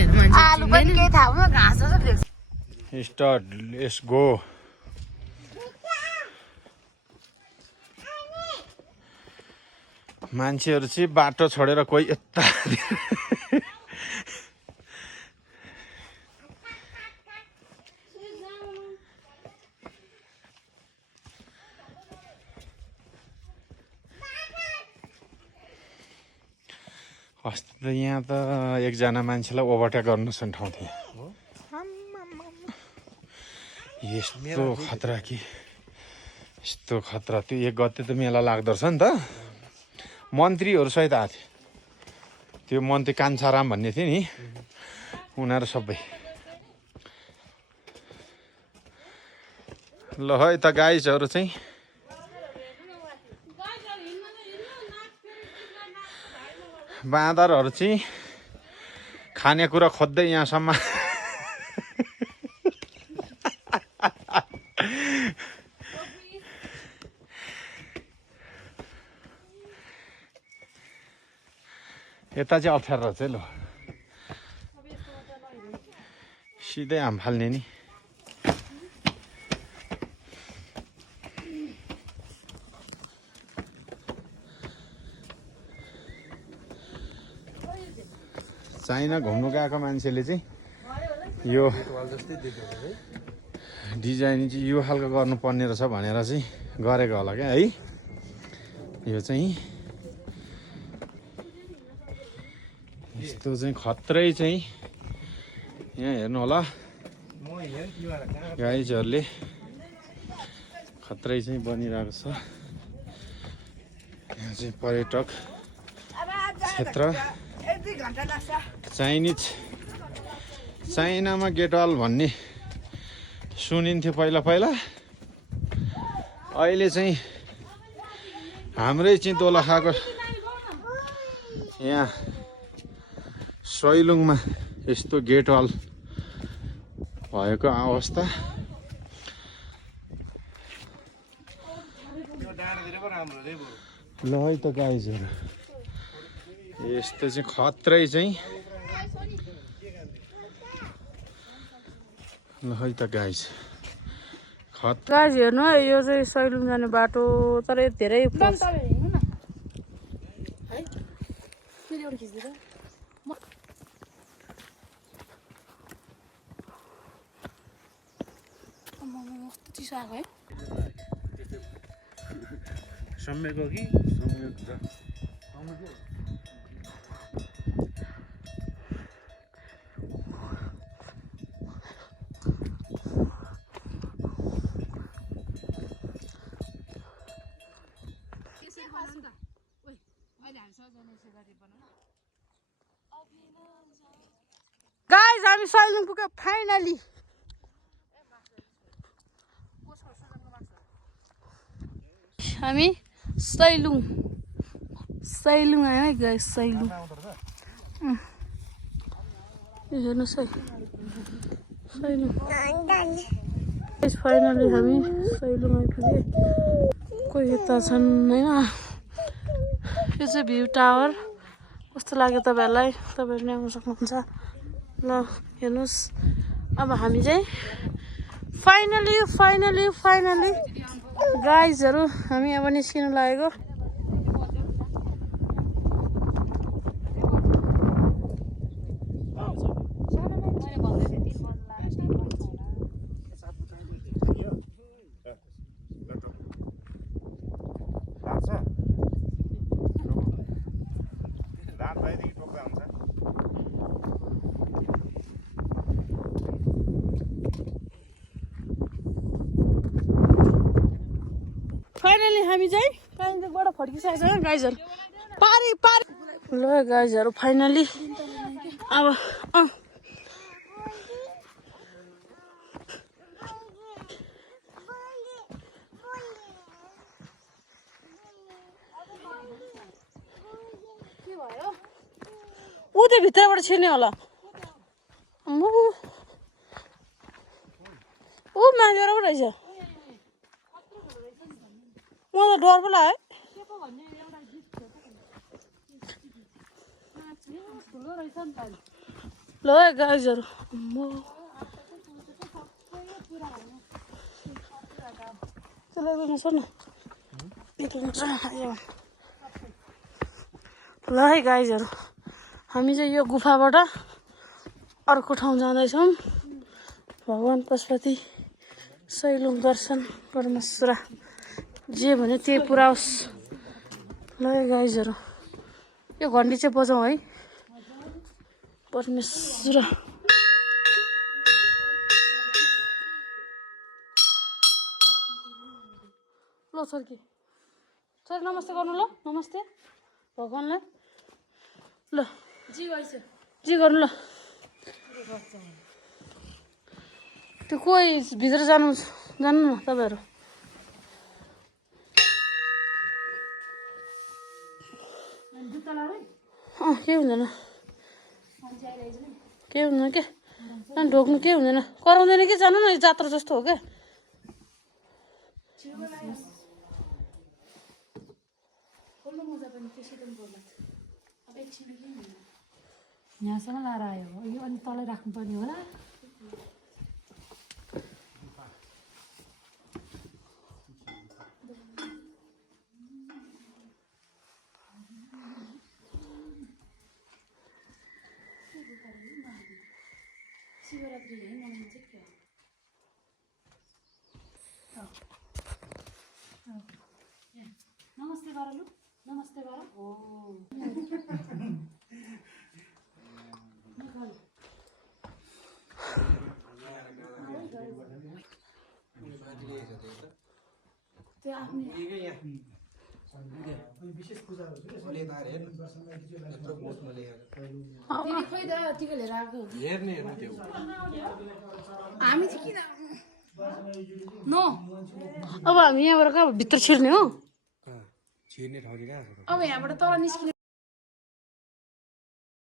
आलु पनि केही थाहा हुँदैन घाँस जस्तो देख्छ स्टार्ट लेट्स गो मान्छेहरु चाहिँ बाटो छोडेर कोही यता अस्ति त यहाँ त एकजना मान्छेलाई ओभरटेक गर्न सक्ने ठाउँ थियो यस्तो खतरा कि यस्तो खतरा त्यो 1 गते त मेला लाग्दो रहेछ नि त मन्त्रीहरु सहित आथे त्यो मन्त्री कान्छाराम भन्ने थियो नि उनीहरु सबै ल है त गाइजहरु चाहिँ बाँदरहरु चाहिँ खानेकुरा खोज्दै यहाँसम्म यता चाहिँ अप्ठ्यारो रहेछ है ल सिधै हाम फाल्ने नि चाइना घुम्नु गएको मान्छेले चाहिँ यो डिजाइन चाहिँ यो खालको गर्नुपर्ने रहेछ भनेर चाहिँ गरेको होला क्या है यो चाहिँ यस्तो चाहिँ खत्रै चाहिँ यहाँ हेर्नु होला गाइजहरुले खत्रै चाहिँ बनिरहेको छ यहाँ चाहिँ पर्यटक क्षेत्र चाइनामा गेट वाल भन्ने सुनिन्थ्यो पहिला अहिले चाहिँ हाम्रै चाहिँ दोलखाको यहाँ सैलुङमा यस्तो गेट वाल भएको अवस्था ल है त गाइजहरु यस्तो चाहिँ खत्रै चाहिँ ल है त गाइज गाइज हेर्नु है यो चाहिँ सैलुङ जाने बाटो तर धेरै सम्मेको कि गाइज हामी सैलुङ पुग्यो फाइनली हामी सैलुङ आयो है गाइज सैलुङ हेर्नुहोस् है सैलुङ फाइनली हामी सैलुङ आइपुगे कोही यता छन् होइन यो चाहिँ भ्यू टावर कस्तो लाग्यो तपाईँहरूलाई तपाईँहरूले आउन सक्नुहुन्छ ल हेर्नुहोस् अब हामी चाहिँ फाइनली गाइजहरु हामी अब निस्किनु लागेको फाइनली हामी चाहिँ कालिम्पोङबाट फर्किसकेको छ गाइजहरु पारी ल गाइजहरु फाइनली अब ऊ त्यो भित्रबाट छिर्ने होला ऊ माथि पो रहेछ मलाई डर पो लाग्यो ल है गाइजहरू त्यसलाई गर्नु छ न ल है गाइजहरू हामी चाहिँ यो गुफाबाट अर्को ठाउँ जाँदैछौँ भगवान् पशुपति सैलुङ दर्शन परमेश्वरा जे भने त्यही पुरा होस् ल है गाइजहरू यो घन्टी चाहिँ बजाउँ है परमेश्वरा ल छोर्की छोरी नमस्ते गर्नु ल नमस्ते भगवान्लाई ल जी गर्नु ल त्यो कोही भित्र जानु न तपाईँहरू केही हुँदैन केही हुँदैन के अनि ढोक्नु केही हुँदैन कराउँदैन कि जानु न यो जात्रा जस्तो हो क्या यहाँसम्म लाएर आयो यो अनि तलै राख्नुपर्ने होला शिवरात्रि है मनाइन्छ क्या नमस्ते गर लु नमस्ते गर हो त्यो खै त टिका लिएर आएको हामी चाहिँ किन नो अब हामी यहाँबाट कहाँ भित्र छिर्ने हो छिर्ने ठाउँ चाहिँ कहाँ छ अब यहाँबाट तल निस्किनु